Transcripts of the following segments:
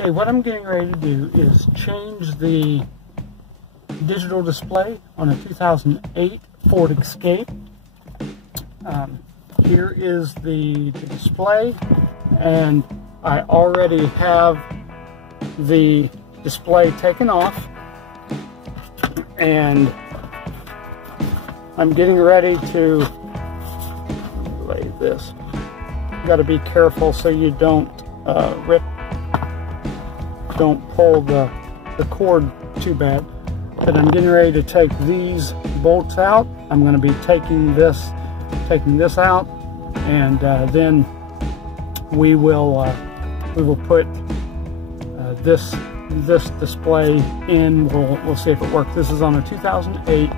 Okay, what I'm getting ready to do is change the digital display on a 2008 Ford Escape. Here is the display, and I already have the display taken off, and I'm getting ready to lay this. You got to be careful so you don't don't pull the cord too bad. But I'm getting ready to take these bolts out. I'm going to be taking this out, and then we will put this display in. We'll see if it works. This is on a 2008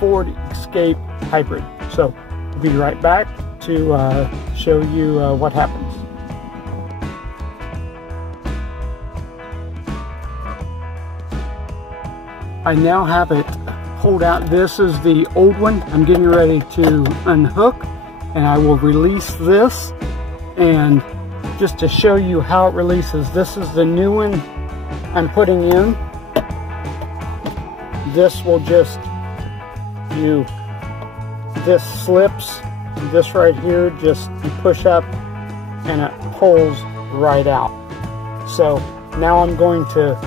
Ford Escape Hybrid. So we'll be right back to show you what happens. I now have it pulled out. This is the old one. I'm getting ready to unhook, and I will release this. And just to show you how it releases, this is the new one I'm putting in. This will just, this slips, this right here, just you push up and it pulls right out. So now I'm going to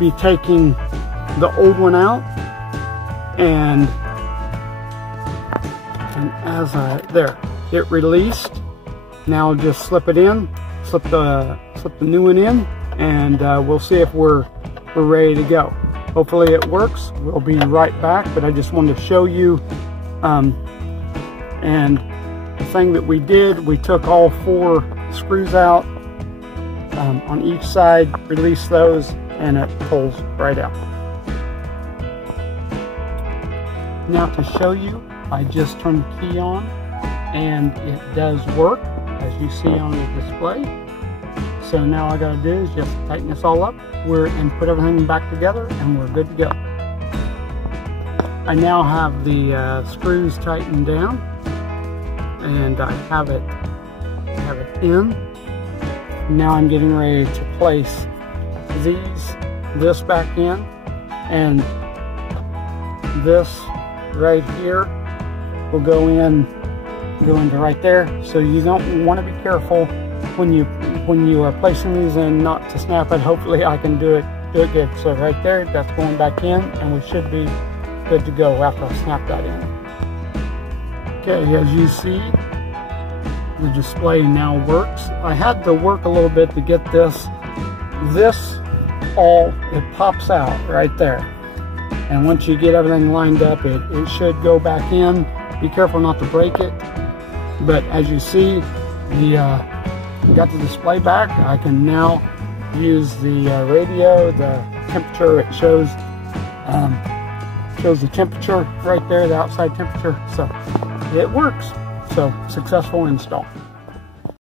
be taking the old one out, and as there, it released. Now I'll just slip it in, slip the new one in, and we'll see if we're ready to go. Hopefully it works. We'll be right back, but I just wanted to show you. And the thing that we did, we took all 4 screws out on each side, release those, and it pulls right out. Now to show you, I just turned the key on, and it does work, as you see on the display. So now all I gotta do is just tighten this all up, and put everything back together, and we're good to go. I now have the screws tightened down, and I have it in. Now I'm getting ready to place this back in, and this right here will go into right there. So you don't want to be careful when you are placing these in, not to snap it. Hopefully I can do it good. So right there, that's going back in, and we should be good to go after I snap that in. Okay, as you see, the display now works. I had to work a little bit to get this it pops out right there. And once you get everything lined up, it should go back in. Be careful not to break it. But as you see, we got the display back. I can now use the radio, the temperature. It shows the temperature right there, the outside temperature. So it works. So successful install.